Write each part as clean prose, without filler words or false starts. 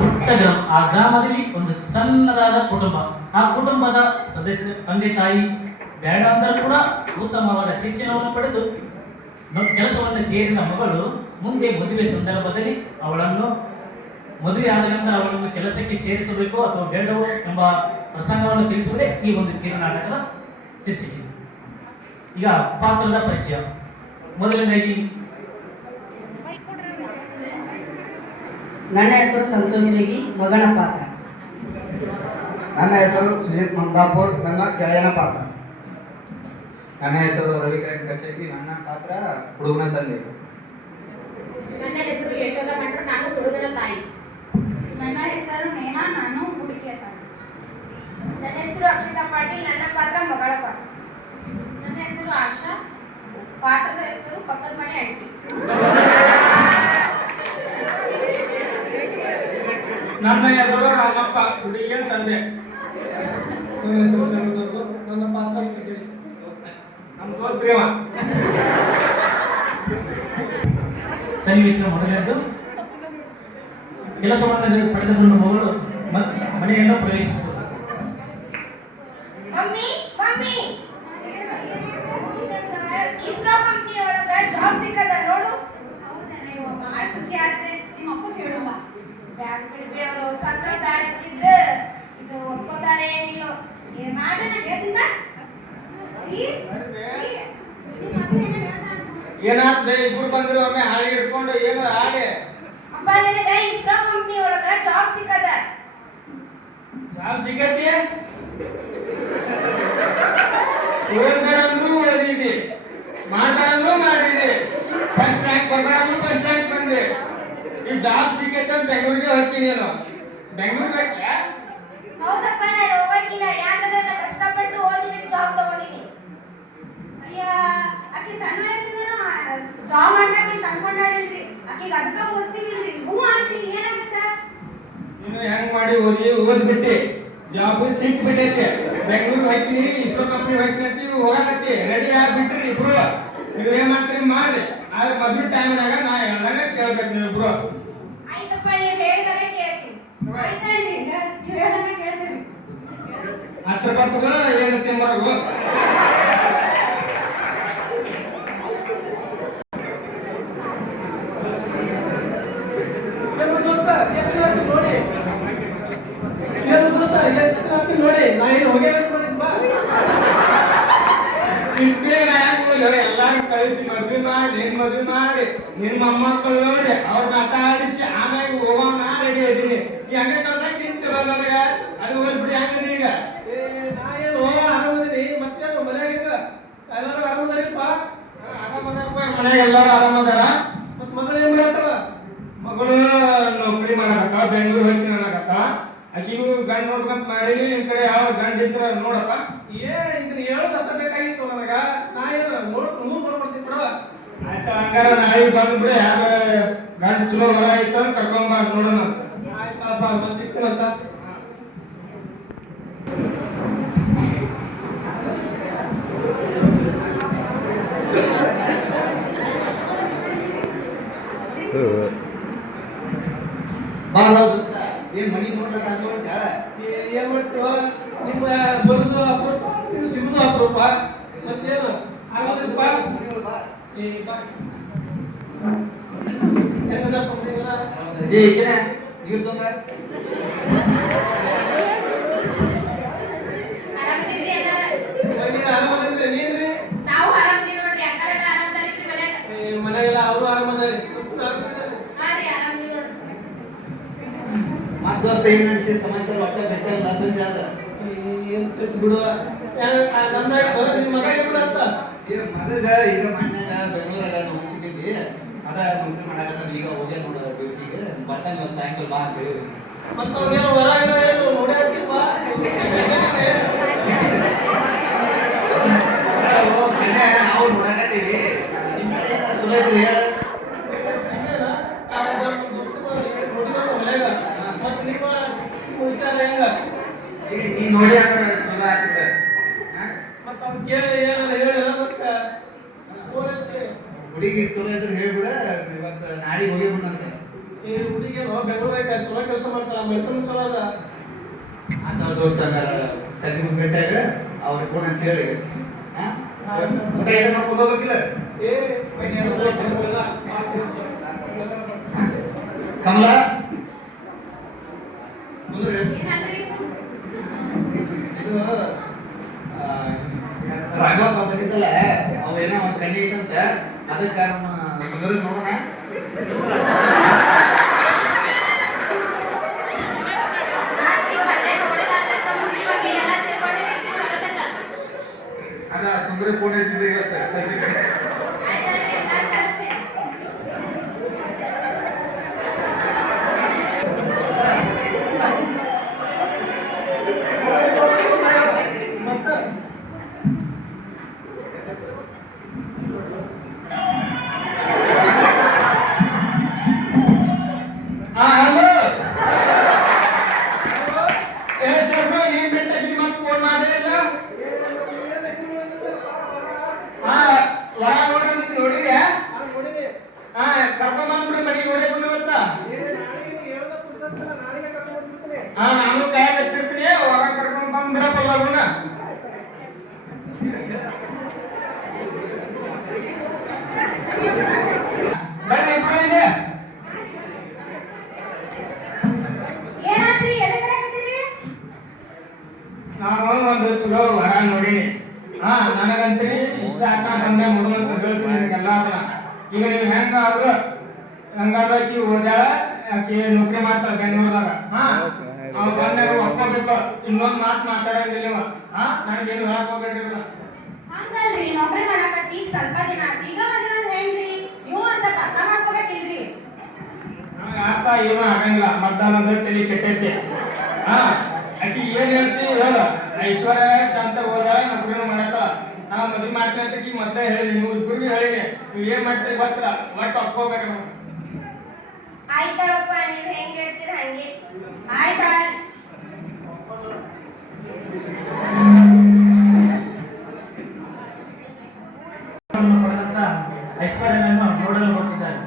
ಪುಟ್ಟ ಗ್ರಾಮ. ಆ ಗ್ರಾಮದಲ್ಲಿ ಒಂದು ಸಣ್ಣದಾದ ಕುಟುಂಬ. ಆ ಕುಟುಂಬದ ಸದಸ್ಯ ತಂದೆ ತಾಯಿ ಬೇಡ ಅಂದರೂ ಕೂಡ ಉತ್ತಮವಾದ ಶಿಕ್ಷಣವನ್ನು ಪಡೆದು ಕೆಲಸವನ್ನು ಸೇರಿದ ಮಗಳು ಮುಂದೆ ಮದುವೆ ಸಂದರ್ಭದಲ್ಲಿ ಅವಳನ್ನು ಮದುವೆ ಆದ ನಂತರ ಅವಳನ್ನು ಕೆಲಸಕ್ಕೆ ಸೇರಿಸಬೇಕು ಅಥವಾ ಬೇಡವೋ ಎಂಬ ಪ್ರಸಂಗವನ್ನು ತಿಳಿಸುವುದೇ ಈ ಒಂದು ಕಿರುನಾಟಕದ ಶೀರ್ಷಿಕೆ. ಈಗ ಪಾತ್ರದ ಪರಿಚಯ. ಮೊದಲನೇದಾಗಿ ನನ್ನ ಹೆಸರು ಸಂತೋಷ್ ಜೋಗಿ, ಮಗನ ಪಾತ್ರ. ನನ್ನ ಹೆಸರು ಸುಜಿತ್ ಮಂದಾಪುರ್, ನನ್ನ ಗೆಳೆಯನ ಪಾತ್ರ. ನನ್ನ ಹೆಸರು ರವಿಕಿರಣ್ ಕಶೇಟಿ, ನನ್ನ ಪಾತ್ರ ಹುಡುಗನ ತಂದೆ. ನನ್ನ ಹೆಸರು ಯಶೋಧ ಭಟ್ರು, ನಾನು ಹುಡುಗನ ತಾಯಿ. ನನ್ನ ಹೆಸರು ನೇಹಾ, ನಾನು ಹುಡುಗಿಯ ತಾಯಿ. ನನ್ನ ಹೆಸರು ಅಕ್ಷತಾ ಪಾಟೀಲ್, ನನ್ನ ಪಾತ್ರ ಮಗಳ ಪಾತ್ರ. ನನ್ನ ಹೆಸರು ಆಶಾ, ಪಾತ್ರದ ಹೆಸರು ಪಕ್ಕದ ಮನೆ ಆಂಟಿ. ನನ್ನ ಹೆಸರು ರಾಮಪ್ಪ, ಹುಡುಗಿಯ ತಂದೆ. ನನ್ನ ಹೆಸರು ಶರಣು, ನನ್ನ ಪಾತ್ರ ನಮ್ಮ ದೋಸ್ತ್ರಿವ. ಸನ್ನಿವೇಶದ ಮೊದಲನೇದು, ಕೆಲಸವನ್ನು ಪಡೆದುಕೊಂಡ ಮಗಳು ಮನೆಯನ್ನು ಪ್ರವೇಶಿಸಿದರು. ಮಮ್ಮಿ ಮಮ್ಮಿ, ಇಸ್ರೋ ಕಂಪನಿ ಒಳಗ ಜಾಬ್ ಸಿಕ್ಕದ ನೋಡು. ಹೌದಣ್ಣ, ಭಾಳ ಖುಷಿ ಆಯ್ತು. ನಿಮ್ಮ ಅಪ್ಪ ಹೇಳುವ ಬ್ಯಾಡ ಬಿಡ್ಬಿ, ಅವರು ಸಕ್ಕ ಬ್ಯಾಡ ಅಂತಿದ್ರು. ಇದು ಒಪ್ಕೋತಾರೆ ಏನಿಲ್ಲೋ. ನಾನು ಹೇಳ್ತೀನಿ ಏನಾದ್ಲೆ ಇಬ್ರು ಬಂದ್ರು ಒಮ್ಮೆ ಹಾಳಿ ಹಿಡ್ಕೊಂಡು ಏನು ಹಾಡಿ. ಅಪ್ಪ, ನನಗ ಇಸ್ರೋ ಕಂಪನಿ ಒಳಗ ಜಾಬ್ ಸಿಕ್ಕದ. ಜಾಬ್ ಸಿಗತಿ, ಓದ್ಬೇಡಂದ್ರು ಓದಿದಿ, ಮಾಡ್ಬೇಡಂದ್ರು ಮಾಡಿದಿ, ಫಸ್ಟ್ ರ್ಯಾಂಕ್ ಬರ್ಬೇಡಂದ್ರು ಫಸ್ಟ್ ರ್ಯಾಂಕ್ ಬಂದೆ. ಈ ಜಾಬ್ ಸಿಕ್ಕೈತೆ ಅಂತ ಬೆಂಗಳೂರಿಗೆ ಹೋಗ್ತೀನಿ. ನೀನು ಬೆಂಗಳೂರು ಬೇಕಲ್ಲ? ಹೌದಪ್ಪ, ನಾನು ಹೋಗಕ್ಕಿಲ್ಲ. ಯಾಕಂದ್ರೆ ನಾನು ಕಷ್ಟಪಟ್ಟು ಓದಿಬಿಟ್ಟು ಜಾಬ್ ತಗೊಂಡಿನಿ. ಅಯ್ಯ, ಆಕಿ ಸಣ್ಣ ವಯಸ್ಸಿಂದನೂ ಜಾಬ್ ಮಾಡ್ಬೇಕಂತ ಅನ್ಕೊಂಡಾಳಿಲ್ರಿ. ಆಕಿಗೆ ಅದಕ್ಕ ಓದ್ಸಿದಿಲ್ರಿ. ಹ್ಞೂ ಅಂತ್ರಿ, ಏನಾಗತ್ತ? ನೀನು ಹೆಂಗ್ ಮಾಡಿ ಓದ್ಬಿಟ್ಟಿ, ಜಾಬ್ ಸಿಕ್ಬಿಟ್ಟೈತಿ. ಬೆಂಗಳೂರಿಗೆ ಹೋಗ್ತೀನಿ, ಇಸ್ರೋ ಕಂಪ್ನಿ ಹೋಗ್ತೀನಿ ಅಂತ ನೀವು ಹೋಗಕತ್ತಿ. ರೆಡಿ ಆಗ್ಬಿಟ್ರಿ ಇಬ್ರು. ನೀವು ಏನ್ ಮಾಡ್ತೀರಿ ಮಾಡ್ರಿ. ಆದ್ರೆ ಮದ್ವೆ ಟೈಮ್ನಾಗ ನಾ ಹೇಳ್ದಾಗ ಕೇಳ್ಬೇಕು ನೀವು ಇಬ್ರು. ಆಯ್ತಪ್ಪ, ನೀವು ಹೇಳಿದಾಗ ಕೇಳ್ತೀನಿ. ಆಯ್ತಲ್ರಿ, ನೀವು ಹೇಳ್ದಂಗ ಕೇಳ್ತೀವಿ. ಹತ್ರ ಬರ್ತದ ಏನು ತಿಂಬರ್ಗು. ನೋಡಿ, ನಾ ಏನು ಹೋಗೇಬೇಕು ಮಾಡಿದ್ಬಾ ಎಲ್ಲಾರು ಕಳಿಸಿ ಮದ್ವೆ ಮಾಡಿ ನಿನ್ ಮೊಮ್ಮಕ್ಕಳು ನೋಡಿ ಅವ್ರನ್ನ ಆಟ ಆಡಿಸಿ ಆಮ್ಯಾಗ ಹೋಗೋಣ ರೆಡಿ ಇದೀನಿ. ಈ ಹಂಗೆ ಕಳ್ಸಕ್ ನಿಂತಿರೋ ನನಗ ಅದು ಹೋಗ್ಬಿಡಿ. ಹಂಗದಿ ಈಗ ನಾ ಏನು ಆರಾಮದಿನಿ, ಮತ್ತೇನು ಮನ್ಯಾಗ ಎಲ್ಲಾರು ಆರಾಮದಾರಿಲ್ಪ? ಮನ್ಯಾಗ ಎಲ್ಲಾರು ಆರಾಮದಾರ. ಮತ್ ಮಗಳು ಏನ್ ಮಾಡತ್ತವ? ಮಗಳು ನೌಕರಿ ಮಾಡಕತ್ತ, ಬೆಂಗಳೂರು ಹೋಗ್ತೀನಿ ಅನ್ನಕತ್ತ. ಆಕಿಗೂ ಗಂಡ್ ನೋಡ್ಕೊಂತ ಮಾಡೀನಿ. ನಿಮ್ ಕಡೆ ಯಾವ ಗಂಡ ಇದ್ರ ನೋಡಪ್ಪ. ಇದನ್ನ ಹೇಳೋದಷ್ಟ ಬೇಕಾಗಿತ್ತು ನನಗ. ನಾ ಏನು ನೋಡ್ಕೊಡ್ತೀನಿ ಬಿಡವ. ಆಯ್ತಾ, ಹಂಗಾರ ನಾಳೆ ಬಂದ್ಬಿಡು. ಯಾರ ಗಂಡ ಚಲೋ ಹೊಲ ಐತ ಕರ್ಕೊಂಬ ನೋಡೋಣ. ಆಯ್ತಪ್ಪ, ಮತ್ತೆ ಸಿಗ್ತೀನಂತ. ಏನ್ ಮನಿ ನೋಡ್ಲಕ್ಕ ಅಂತ ಏನ್ ಮಾಡ್ತೀವ? ನಿಮ್ಮ ಬರುದು ಅಪರೂಪ, ನೀವು ಸಿಗುದು ಅಪರೂಪ. ಮತ್ತೇನು ಆರಾಮದಿಲ್ಪ? ಏ ಬಾ, ಹೆಂಗದಪ್ಪ ಮನೆಗೆಲ್ಲ? ನೀರು ತುಂಬ ಆರಾಮದಿದ್ರಿ ಎಲ್ಲಾರ? ಆರಾಮದಿದ್ರಿ ನೀನ್ರಿ? ನಾವು ಆರಾಮದಿವಿ ನೋಡ್ರಿ. ಅಕ್ಕರೆಲ್ಲ ಆರಾಮದಾರಿ ಮನ್ಯಾಗ? ಮನೆಗೆಲ್ಲ ಅವರು ಆರಾಮದಾರಿ. ಹಾ ರೀ, ಆರಾಮದಿವಿ ನೋಡ್ರಿ. ಮತ್ ದೋಸ್ತ ಏನ್ ನಡೆಸಿ ಸಮಾಚಾರ ಒಟ್ಟ ಬೆಟ್ಟಲ್ಲ ಸಂಜೆ ಆದ್ರ ಏನ್ ಬಿಡುವ. ನಮ್ದಾಯ್ತು, ನಿಮ್ ಮಗ ಏನ್ ಬಿಡತ್ತ? ಮಗಗ ಈಗ ಮನ್ಯಾಗ ಬೆಂಗಳೂರಾಗ ನಮ್ಗೆ ಸಿಕ್ಕಿದ್ವಿ. ಅದ ನೌಕರಿ ಮಾಡಾಕತ್ತ. ಈಗ ಹೋಗ್ಯ ನೋಡ ಡ್ಯೂಟಿಗೆ ಬರ್ತಾನೆ ಇವತ್ತು ಸಾಯಂಕಾಲ ಬಾ ಅಂತ ಹೇಳಿ. ಮತ್ತ ಅವ್ರಿಗೇನು ಹೊರಗಿನ ಏನು ನೋಡಿ ಹಾಕಿಲ್ವ? ನಾವು ನೋಡಾಕತ್ತೀವಿ. ನಿಮ್ ಕಡೆ ಚಲೋ ಇದ್ರಿ ಹೇಳ. ವಿಚಾರ ಹೆಂಗ? ನೀ ನೋಡಿ ಅಂದ್ರೆ ಚಲೋ ಆಗ್ತದೆ. ಮತ್ತ ಅವ್ನು ಕೇಳಿ ಏನಾರ ಹೇಳಿಲ್ಲ. ಮತ್ತೆ ಹುಡುಗಿ ಚಲೋ ಇದ್ರೆ ಹೇಳ್ಬಿಡ. ಇವತ್ತು ನಾಳೆಗೆ ಹೋಗಿ ಬಿಡಂತೆ. ಈ ಹುಡುಗಿಯೇನೋ ಬೆಂಗಳೂರಾಗ ಚಲೋ ಕೆಲಸ ಮಾಡ್ತಾಳ ಮೈತನ ಚಲೋ ಅದ ಅಂತ ದೋಸ್ತ ಸರಿ ಮುಗ್ಗಟ್ಟಾಗ ಅವ್ರಿಗೆ ಫೋನ್ ಹಚ್ಚಿ ಹೇಳಿ ಊಟ ಏಟ ಮಾಡ್ಕೊಂಡು ಹೋಗ್ಬೇಕಿಲ್ಲ ಏ ಎಲ್ಲ ಕಮಲ ಕುಂದ್ರಿ. ಏನಾದ್ರಿ? ಇದು ರಾಘವಪ್ಪ ಬಂದಿದ್ದಲ್ಲ ಅವ ಏನೋ ಒಂದ್ ಕಣ್ಣಿ ಐತಂತ ಅದಕ್ಕೆ ನಮ್ಮ ಸುಂದರ ನೋಡೋಣ ಅದ ಸುಂದರ ಫೋನ್ ಹಚ್ಚಿದ್ರೆ ಇವತ್ತು ಸರಿ ನಾನು ಕೈ ಹತ್ತಿರ್ತೀನಿ ಹೊರಗೆ ಕರ್ಕೊಂಡ್ ಬಂದ್ಬಿಡಪ್ಪ ಲಗುನ ಬರ್ರಿ ಇಬ್ರು ಇದೆ ಏನಾದ್ರಿ ಎದಕ್ಕೆ ಕರೆಕತ್ತೀರಿ? ನಾನು ಒಂದು ಚಲೋ ವರ ನೋಡೀನಿ ನನಗಂತೀನಿ ಇಷ್ಟ ಆಗ್ತಾ ಬಂದೆ ಮುಡುಗಂತ ಹೇಳ್ತೀನಿ ನಿಮಗೆಲ್ಲ ಅದನ್ನ ಈಗ ನೀವು ಹೆಂಗಾದ್ರು ಹಂಗಾದಕಿ ಓದ್ಯಾಳ ಆಕಿ ನೌಕರಿ ಮಾಡ್ತಾಳ ಬೆಂಗಳೂರದಾಗ ಅವ್ನು ಬಂದಾಗ ಒಪ್ಕೋಬೇಕು ಇನ್ನೊಂದು ಮಾತು ಮಾತಾಡಂಗಿಲ್ಲ ಇವ ನನಗೇನು ಹೇಳಕ್ ಹೋಗ್ಬೇಡ್ರಿ ಇವ್ನ. ಹಂಗಲ್ರಿ ನೌಕರಿ ಮಾಡಾಕತ್ತಿ ಈಗ ಸ್ವಲ್ಪ ದಿನ ಆತ್ ಈಗ ಮದುವೆ ಹೆಂಗ್ರಿ ನೀವು ಒಂದ್ ಸ್ವಲ್ಪ ಅರ್ಥ ಮಾಡ್ಕೋಬೇಕಿಲ್ರಿ ನನಗೆ ಅರ್ಥ ಏನು ಆಗಂಗಿಲ್ಲ ಮಧ್ಯಾಹ್ನದ ತಲೆ ಕೆಟ್ಟೈತಿ ಆಕಿ ಏನ್ ಹೇಳ್ತಿ ಹೇಳು ಐಶ್ವರ್ಯ ಚಂದ ಹೋದ ನೌಕರಿನೂ ಮಾಡಕ್ಕ ನಾ ಮದ್ವಿ ಮಾಡ್ತೀನಿ ಅಂತ ಈಗ ಮತ್ತೆ ಹೇಳಿ ನೀವು ಇಬ್ಬರಿಗೂ ಹೇಳಿನಿ ನೀವು ಏನ್ ಮಾಡ್ತೀರಿ ಗೊತ್ತಿಲ್ಲ ಒಟ್ಟು ಒಪ್ಕೋಬೇಕು ನಾವು ಆಯ್ತಪ್ಪ ನೀವ್ ಹೆಂಗ್ ಹೇಳ್ತೀರ ಹಂಗೆ. ಆಯ್ತಾ ಪಡೆದಂತ ಐಶ್ವರ್ಯನನ್ನು ನೋಡಲು ಹೋಗಿದ್ದಾರೆ.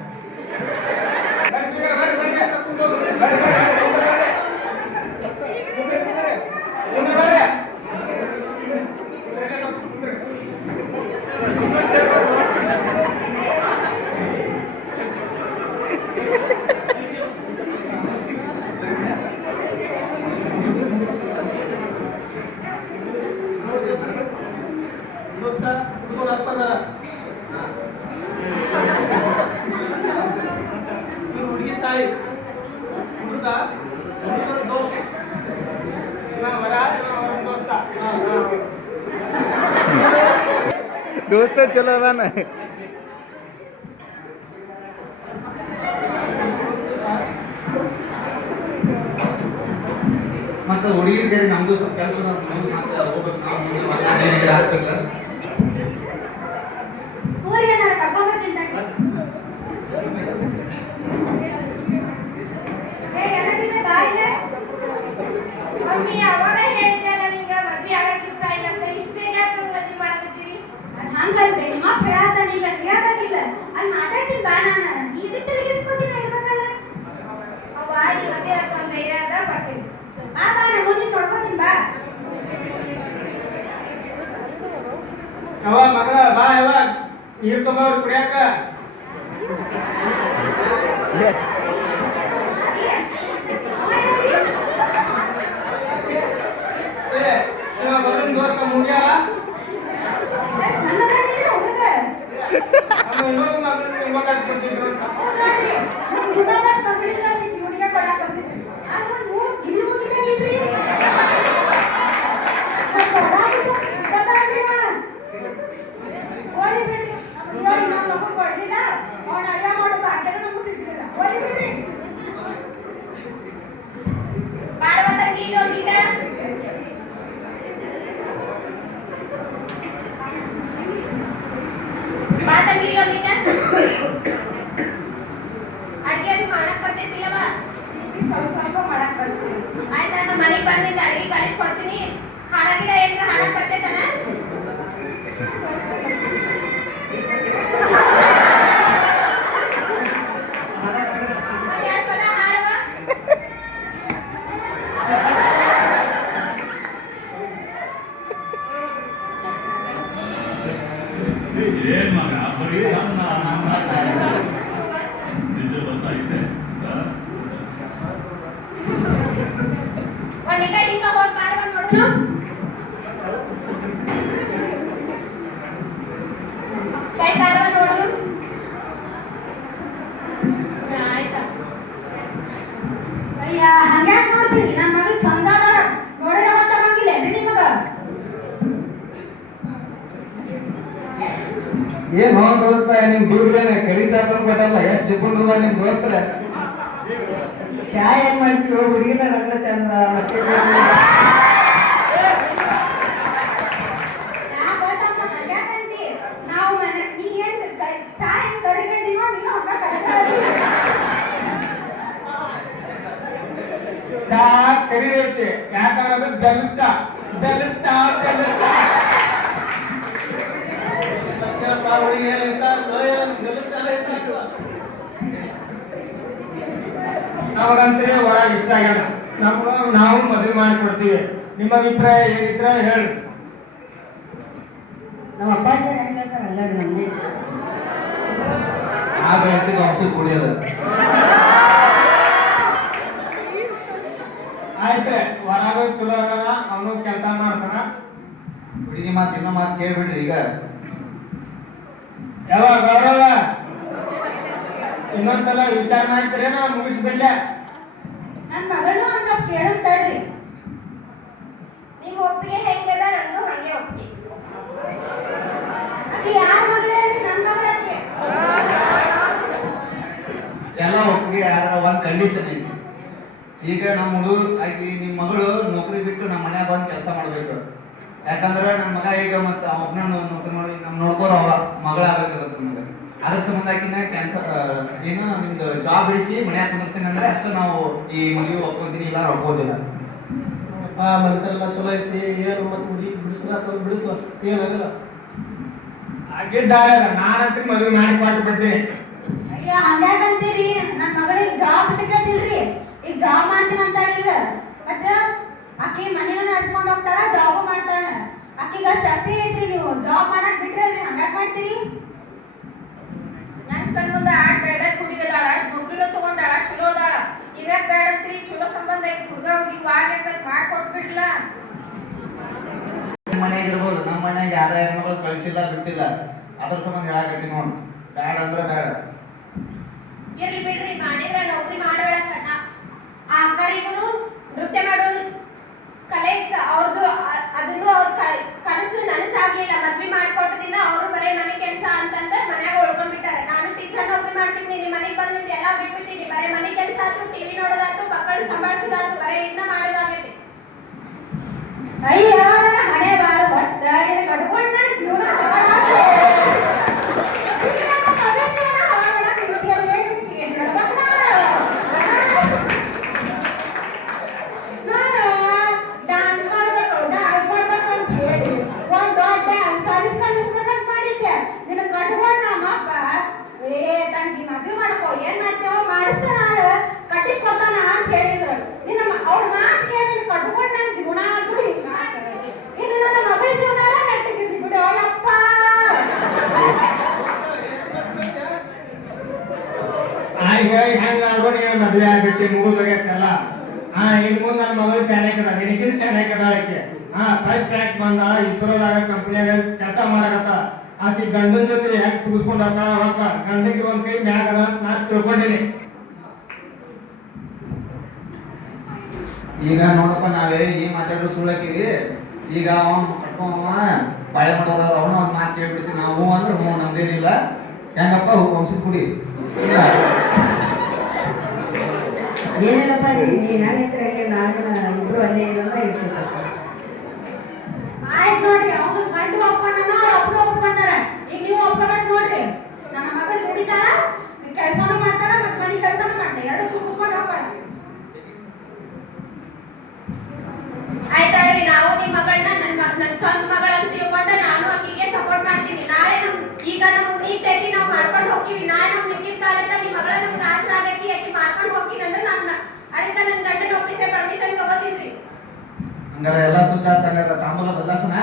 ದೋಸ್ತ ಹುಡುಗನ ಅಪ್ಪ ಅದಾರ ಈ ಹುಡುಗಿ ತಾಯಿ ಹುಡುಗ ಹುಡುಗನ ದೋಸ್ತ दोस्त चलो ना ಮತ್ತೆ ಹುಡುಗಿನ ಕಡೆ ನಮ್ದು ಸ್ವಲ್ಪ ಕೆಲಸ ಮತ್ತೆ ಹೋಗ್ಬೇಕು ನಾವು ಹಾಸ್ಪಿಟ್ಲ ಊರಿಗೆ ನಾನು ಕರ್ಕೊಂಡ್ಬರ್ತೀನಿ ತಡ್ರಿ. ಏ ಎಲ್ಲದಿದ್ರೆ ಬಾ ಇಲ್ಲೇ. ಮಮ್ಮಿ ಅವಾಗ ಹೇಳ್ತಾರ ನಿಂಗ ಮದ್ವೆ ಆಗಕ್ ಇಷ್ಟ ಇಲ್ಲ ಅಂತ ಇಷ್ಟ ಬೇಗ ಯಾಕೆ ಮದ್ವೆ ಮಾಡಕತ್ತೀರಿ? ಅದ್ ಹಂಗಲ್ವೇ ನಿಮ್ಮ ಅಪ್ಪ ಹೇಳತ್ತಾನಿಲ್ಲ ಕೇಳಬೇಕಿಲ್ಲ ಅಲ್ಲಿ ಮಾತಾಡ್ತೀನಿ ಬಾ ನಾನು ಈ ರೀತಿಯಲ್ಲಿ ಇಡ್ಸ್ಕೊತೀನಿ ಇರ್ಬೇಕಾದ್ರೆ ಅವ್ವ ಇವತ್ತೇ ಒಂದು ಧೈರ್ಯ ಅದ ಬರ್ತೀನಿ. ಬಾ ಬಾ ನಾನು ಮುಂದಿನ ತೊಡ್ಕೊತೀನಿ ಬಾ ಅವ ಮಗಳ ಬಾ ಯವ ನೀರ್ ತಗೋರ್ ಕುಡಿಯಾಕ ಬರೋನ್ ದೋಸ್ತ ಮುಗಿಯಲ್ಲ ಚಂದದಾನಿಲ್ಲ ಹುಡುಗ ನಮ್ಮ ಇನ್ನೊಂದು ಮಗಳು ಇನ್ವೈಟ್ ಕೊಡ್ತಿದ್ರು ಅಂತ ನಮ್ಮ ಗುಣವತ್ ಮಗಳಿಲ್ಲ ಹುಡುಗ ಕೊಡಾಕ್ ಬರ್ತಿದ್ದೆ ಆದ್ರೆ ನೀವು ಗಿಳಿ ಮುಗಿದಂಗಿಲ್ರಿ ಓಡಿ ಬಿಡ್ರಿ ಇವ್ರು ನಮ್ಮ ಮಗು ಕೊಡ್ಲಿಲ್ಲ ಅವ್ನ ಅಡಿಗೆ ಮಾಡೋ ಭಾಗ್ಯನೂ ನಮಗೂ ಸಿಗ್ಲಿಲ್ಲ ಓಡಿ ಬಿಡ್ರಿ ಬಾರವ ತಂಗಿ ಇಲ್ಲೋಗಿದ್ದ ಬಾ ತಂಗಿ ಇಲ್ಲೋಗಿದ್ದ ಅಡ್ಗೆ ಅದು ಮಾಡಕ್ ಬರ್ತೈತಿಲ್ಲವ ಸ್ವಲ್ಪ ಸ್ವಲ್ಪ ಮಾಡಕ್ ಬರ್ತೀನಿ. ಆಯ್ತಾ ನಮ್ಮ ಮನೆಗೆ ಬಂದಿದ್ದ ಅಡ್ಗೆ ಕಲಿಸ್ಕೊಡ್ತೀನಿ. ಹಾಡ ಗಿಡ ಏನ್ರ ಹಾಡಕ್ ಬರ್ತೈತನ? ಮತ್ತ್ ಯಾಕ್ ಹಿಂಗ ಹಿಂಗ ಹೋಗಿ ಬಾರವ ನೋಡು ಕೈ ಬಾರವ ನೋಡು ಆಯ್ತಾ ಅಯ್ಯ ಹಂಗ್ಯಾಕ್ ನೋಡ್ತೀರಿ ನನ್ನ ಮಗಳು ಚಂದ ಅದಾಳ ನೋಡಿದ್ರೆ ಗೊತ್ತಾಗಂಗಿಲ್ಲ ಏನ್ರಿ ನಿಮಗ ಏನ್ ದೋಸ್ತ ನಿಮ್ ದುಡ್ಡೇನೆ ಕರಿ ಚಾಪಲ್ ಕೊಟ್ಟಲ್ಲ ಎಷ್ಟ್ ಚಿಕ್ಕೊಂಡ್ರಲ್ಲ ನಿಮ್ ದೋಸ್ತರ ಚಾ ಹೆಂಗ್ ಮಾಡ್ತೀವಿ ಹುಡುಗಿನ ರಗಡ ಚಂದ ಮತ್ತೆ ಗೊತ್ತಮ್ಮ ಹಂಗ್ಯಾಕಂತಿ ನಾವು ಮನೆ ನೀ ಏನ್ ಚಾ ಹೆಂಗ್ ಕರಿಬೇದಿನೋ ನೀನು ಹಂಗ ಕರಿಬೇಡಿ ಚಾ ಕರಿದೈತಿ ಯಾಕಂದ್ರೆ ಅದು ಬೆಲ್ಲದ ಚಾ ಬೆಲ್ಲದ ಚಾ ಬೆಲ್ಲದ ಚಾ ಹುಡುಗಿ ಏನಂತ ಚಾಲ ಇಟ್ಟ ನಮಗಂತ್ರಿ ಒಳಗೆ ಇಷ್ಟ ಆಗ್ಯದ ನಾವು ಮದುವೆ ಮಾಡಿಕೊಡ್ತೀವಿ ನಿಮ್ಮ ಅಭಿಪ್ರಾಯ ಏನಿದ್ರ ಹೇಳಿ ನಮ್ಮ ಅಪ್ಪಾಜಿ ಹೆಂಗ್ ಹೇಳ್ತಾರ ಹಂಗಾರೆ ನಮ್ದೇ ಆ ಬೆಳೆಸಿದ ಔಷಧ ಕುಡಿಯೋದು ಆಯ್ತು ಹೊರಗೆ ಚಲೋ ಅದಾನ ಅವನು ಕೆಲಸ ಮಾಡ್ತಾನ ಹುಡುಗಿ ಮಾತು ಇನ್ನೂ ಮಾತು ಕೇಳ್ಬಿಡ್ರಿ ಈಗ ಯಾವಾಗ ಗೌರವ ಇನ್ನೊಂದ್ಸಲ ವಿಚಾರ ಮಾಡ್ತೀರೇನ ಮುಗಿಸ್ಬಿಡ್ಲೆ ನನ್ನ ಮಗಳು ಒಂದ್ ಸ್ವಲ್ಪ ಕೇಳುತ್ತ ತಡ್ರಿ ನಿಮ್ಮ ಒಪ್ಪಿಗೆ ಹೆಂಗದ ನಂದು ಹಂಗೆ ಒಪ್ಪಿಗೆ ಆಕಿ ಯಾರ ಮಗಳು ಹೇಳ್ರಿ ನನ್ನ ಮಗಳಕ್ಕೆ ಎಲ್ಲ ಒಪ್ಪಿಗೆ ಆದ್ರೆ ಒಂದ್ ಕಂಡೀಷನ್ ಐತಿ ಈಗ ನಮ್ಮ ಹುಡುಗ ಆಕಿ ನಿಮ್ಮ ಮಗಳು ನೌಕರಿ ಬಿಟ್ಟು ನಮ್ಮ ಮನ್ಯಾಗ ಬಂದು ಕೆಲಸ ಮಾಡ್ಬೇಕು ಯಾಕಂದ್ರೆ ನನ್ನ ಮಗ ಈಗ ಮತ್ತೆ ಒಬ್ಬನ ನೌಕರಿ ಮಾಡಿ ನಮ್ ನೋಡ್ಕೋರ ಅವ ಮಗಳಾಗಬೇಕಾಗತ್ತೆ ನಮಗೆ ಅದ್ರ ಸಂಬಂಧ ಆಕಿನ ಕ್ಯಾನ್ಸರ್ ಏನು ನಿಮ್ದು ಜಾಬ್ ಬಿಡಿಸಿ ಮನ್ಯಾಗ ಕುಂದಿಸ್ತೀನಿ ಅಂದ್ರೆ ಅಷ್ಟು ನಾವು ಈ ಮದುವೆ ಒಪ್ಕೊಂತೀನಿ ಇಲ್ಲ ಒಪ್ಕೋದಿಲ್ಲ ಮನೆತಲ್ಲ ಚಲೋ ಐತಿ ಏನು ಮತ್ತೆ ಹುಡುಗಿ ಬಿಡಿಸು ಏನಾಗಲ್ಲ ಆಗಿದ್ದಾಗ ನಾನಂತೂ ಮದುವೆ ಮಾಡಿ ಕೊಟ್ಟು ಬಿಡ್ತೀನಿ ಅಯ್ಯ ಹಂಗ್ಯಾಕಂತೀರಿ ನನ್ನ ಮಗಳಿಗೆ ಜಾಬ್ ಸಿಕ್ಕತ್ತಿಲ್ರಿ ಈಗ ಜಾಬ್ ಮಾಡ್ತೀನಿ ಅಂತಾಳಿಲ್ಲ ಮತ್ತೆ ಆಕಿ ಮನೇನ ನಡ್ಸ್ಕೊಂಡು ಹೋಗ್ತಾಳ ಜಾಬ್ ಮಾಡ್ತಾಳ ಆಕಿಗ ಶಕ್ತಿ ಐತ್ರಿ ನೀವು ಜಾಬ್ ಮಾಡಕ್ ಬಿಟ್ರಲ್ರಿ ಹಂಗ್ಯಾಕ್ ಮಾಡ್ತೀರಿ ನನ್ ಕಣ್ ಮುಂದೆ ಆಡ್ ಬೇಡ ಹುಡುಗದಾಳ ನೌಕರಿನೂ ತಗೊಂಡಾಳ ಚಲೋ ಅದಾಳ ಇವ್ಯಾಕ್ ಬೇಡಂತ್ರಿ ಚಲೋ ಸಂಬಂಧ ಐತಿ ಹುಡುಗ ಹುಡುಗಿ ವಾಗ್ಬೇಕಂತ ಮಾಡ್ಕೊಟ್ಬಿಡ್ಲ ಮನ್ಯಾಗ ಇರ್ಬೋದು ನಮ್ಮ ಮನ್ಯಾಗ ಯಾವ್ದ ಹೆಣ್ಮಗಳು ಕಳಿಸಿಲ್ಲ ಬಿಟ್ಟಿಲ್ಲ ಅದ್ರ ಸಂಬಂಧ ಹೇಳಾಕತ್ತೀನಿ ನೋಡ್ ಬ್ಯಾಡ ಅಂದ್ರೆ ಬ್ಯಾಡ ಇರ್ಲಿ ಬಿಡ್ರಿ ಮಾಡಿದ್ರ ನೌಕರಿ ಮಾಡೋಳಕ ಆ ಅಕ್ಕರಿಗೂ ನೃತ್ಯ ಮಾಡೋದು ಕಲೆ ಅವ್ರದ್ದು ಅದನ್ನು ಅವ್ರ ಕನಸು ನನಸಾಗ್ಲಿಲ್ಲ ಮದ್ವೆ ಮಾಡ್ಕೊಟ್ಟದಿಂದ ಅವರು ಬರೇ ಮನೆ ಕೆಲಸ ಅಂತಂದ ಮನ್ಯಾಗ ಉಳ್ಕೊಂಡ್ಬಿಟ್ಟಾರೆ ನಾನು ಟೀಚರ್ ನೌಕರಿ ಮಾಡ್ತೀನಿ ನಿಮ್ಮ ಮನೆಗೆ ಬಂದಿದ್ದು ಎಲ್ಲ ಬಿಟ್ಬಿಟ್ಟಿನಿ ಬರೇ ಮನೆ ಕೆಲಸ ಆತು ಟಿವಿ ನೋಡೋದಾತು ಮಕ್ಕಳು ಸಂಭಾಳಿಸೋದಾತು ಬರೇ ಇನ್ನ ಮಾಡೋದಾಗೈತಿ ಅಯ್ಯ ನನ್ನ ಹಣೆ ಬಾರ ಹೊತ್ತ ಇದನ್ನ ಕಟ್ಕೊಂಡು ನನ್ನ ಜೀವನ ಹಾಳಾಗ್ತದೆ. ಈಗ ನನ್ನ ಮಗಳ ಜೀವನ ಹಾಳಾಗಕ್ಕೆ ಬಿಟ್ಟಿಯಲ್ಲ, ಏನ್ ಹೇಳ್ಬೇಕು ನಾನು ಡ್ಯಾನ್ಸ್ ಮಾಡ್ಬೇಕು ಅಂತ ಹೇಳಿ ಒಂದ್ ದೊಡ್ಡ ಡ್ಯಾನ್ಸ್ ಅಲ್ಲಿ ಕಲಿಸ್ಬೇಕಂತ ಮಾಡಿದ್ದೆ ನಿನ್ನ ಕಟ್ಕೊಂಡು ನಮ್ಮಪ್ಪ ತಂಗಿ ಮದ್ವೆ ಮಾಡ್ಕೋ ಏನ್ ಮಾಡ್ತೇವ ಮಾಡಿಸ್ತಾನ ಹಾಳು ಕಟ್ಟಿಸ್ಕೊತಾನ ಅಂತ ಹೇಳಿದ್ರು ನಿನ್ನ ಅವ್ರ ಮಾತು ಕೇಳಿ ನಿನ್ನ ಕಟ್ಕೊಂಡು ನನ್ನ ಜೀವನ ಆದ್ರೂ ಇನ್ನು ನನ್ನ ಮಗಳ ಜೀವನ ಎಲ್ಲ ನೆಟ್ಟಿಗಿರ್ಲಿ ಬಿಡು ಅಯ್ಯಪ್ಪ ಈಗ ಹೆಂಗಾಗೋ ನೀವು ಮದುವೆ ಆಗ್ಬಿಟ್ಟು ಮುಗಿದೋಗ್ಯಲ್ಲ ಇನ್ ಮುಂದೆ ನನ್ನ ಮಗಳು ಶಾನ್ಯಾಕದ ನಿನಗಿನ ಶಾನ್ಯಾಕದ ಆಕೆ ಫಸ್ಟ್ ರ್ಯಾಂಕ್ ಬಂದ ಇಸ್ರೋದಾಗ ಕಂಪ್ನಿಯಾಗ ಕೆಲಸ ಮಾಡಕತ್ತ ಆಕಿ ಗಂಡನ ಜೊತೆ ಹೆಂಗ್ ತುಗಿಸ್ಕೊಂಡ ಗಂಡಗೆ ಒಂದ್ ಕೈ ಮ್ಯಾಗ ಅದ ಅಂತ ನಾ ತಿಳ್ಕೊಂಡಿನಿ ಈಗ ನೋಡಪ್ಪ ನಾವೇ ಏನ್ ಮಾತಾಡೋ ಸುಳ್ಳಕ್ಕಿವಿ ಈಗ ಅವನ್ ಕಟ್ಕೊಂಡವ ಬಾಳೆ ಮಾಡೋದ ಅವನ ಒಂದ್ ಮಾತು ಕೇಳ್ಬಿಡ್ತೀವಿ ನಾವು ಹೂ ಅಂದ್ರೆ ಹ್ಞೂ ನಮ್ದೇನಿಲ್ಲ ಹೆಂಗಪ್ಪ ವಂಶದ ಕುಡಿ ಏನಿಲ್ಲಪ್ಪ ನೀವ್ ಹೆಂಗಿದ್ರೆ ನಾನು ಇಬ್ರು ಅಲ್ಲೇ ಇರೋದ್ರೆ ಇರ್ಬೇಕು ಆಯ್ತು ನೋಡ್ರಿ ಅವನು ಗಂಡು ಒಪ್ಕೊಂಡನ ಅವ್ರ ಒಬ್ರು ಒಪ್ಕೊಂಡಾರ ಈಗ ನೀವು ಒಪ್ಕೋಬೇಕು ನೋಡ್ರಿ ನನ್ನ ಮಗಳು ದುಡಿತಾಳ ಕೆಲಸನೂ ಮಾಡ್ತಾಳ ಮತ್ತೆ ಮನೆ ಕೆಲಸನೂ ಮಾಡ್ತಾಳ ಎರಡು ತುಗಿಸ್ಕೊಂಡು ಹೋಗ್ತಾಳ ಆಯ್ತಾಳ್ರಿ ನಾವು ನಿಮ್ಮ ಮಗಳನ್ನ ನನ್ನ ಸ್ವಂತ ಮಗಳ ಅಂತ ತಿಳ್ಕೊಂಡ ನಾನು ಆಕಿಗೆ ಸಪೋರ್ಟ್ ಮಾಡ್ತೀನಿ ನಾಳೆ ಈಗ ನಮ್ಗೆ ನೀತೈತಿ ನಾವು ಮಾಡ್ಕೊಂಡು ಹೋಗ್ತೀವಿ ನಾಳೆ ನಾವು ಮಿಕ್ಕಿದ ಕಾಲಕ್ಕ ನಿಮ್ಮ ಮಗಳ ನಮ್ಗೆ ಆಸರ ಆಗೈತಿ ಆಕಿ ಮಾಡ್ಕೊಂಡು ಹೋಗ್ತೀನಿ ಅಂದ್ರೆ ನಾನು ಅದಕ್ಕೆ ನನ್ನ ಗಂಡನ ಒಪ್ಪಿಸೆ ಪರ್ಮಿಷನ್ ತಗೋತೀನ್ರಿ ಹಂಗಾರೆ ಎಲ್ಲ ಸುದ್ದ ಹಂಗಾರೆ ತಾಂಬೂಲ ಬದಲಾಸನ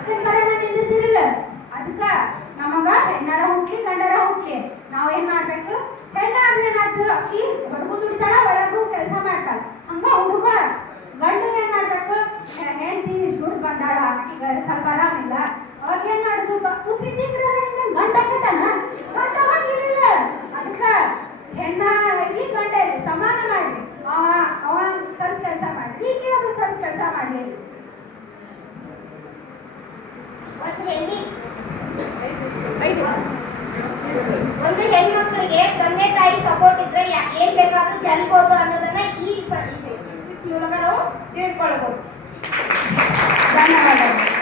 ಅಕ್ಕನ ಬರನ ನಿಂದಿರ್ತಿರಿಲ್ಲ ಅದಕ್ಕ ನಮಗ ಹೆಣ್ಣಾರ ಹುಟ್ಲಿ ಗಂಡಾರ ಹುಟ್ಲಿ ನಾವೇನ್ ಮಾಡ್ಬೇಕು ಹೆಣ್ಣಾದ್ರೆ ಏನಾದ್ರು ಅಕ್ಕಿ ಹೊರಗು ದುಡಿತಾಳ ಒಳಗೂ ಕೆಲಸ ಮಾಡ್ತಾಳ ಹಂಗ ಹುಡುಗ ಗಂಡ ಏನ್ ಮಾಡ್ಬೇಕು ಹೆಂಡತಿ ದುಡ್ಡು ಬಂದಾಳ ಆಕಿಗ ಸ್ವಲ್ಪ ಆರಾಮಿಲ್ಲ ಅವಾಗ ಏನ್ ಮಾಡುದು ಉಸಿರಿ ತಿಂದ್ರ ಗಂಡ ಹಾಕತಾನ ಗಂಡ ಹೋಗಿಲ್ಲ ಅದಕ್ಕ ಹೆಣ್ಣ ಇಲ್ಲಿ ಗಂಡ ಇಲ್ಲಿ ಸಮಾನ ಮಾಡಿ ಅವ ಸ್ವಲ್ಪ ಕೆಲಸ ಮಾಡಿ ಈಕೆ ಒಬ್ಬ ಸ್ವಲ್ಪ ಕೆಲಸ ಮಾಡ್ಲಿ ಒಂದು ಹೆಣ್ಮಕ್ಳಿಗೆ ತಂದೆ ತಾಯಿ ಸಪೋರ್ಟ್ ಇದ್ರೆ ಏನ್ ಬೇಕಾದ್ರೂ ಗೆಲ್ಬಹುದು ಅನ್ನೋದನ್ನ ಈ ಮೂಲಕ ನಾವು ತಿಳಿದುಕೊಳ್ಳಬಹುದು. ಧನ್ಯವಾದಗಳು.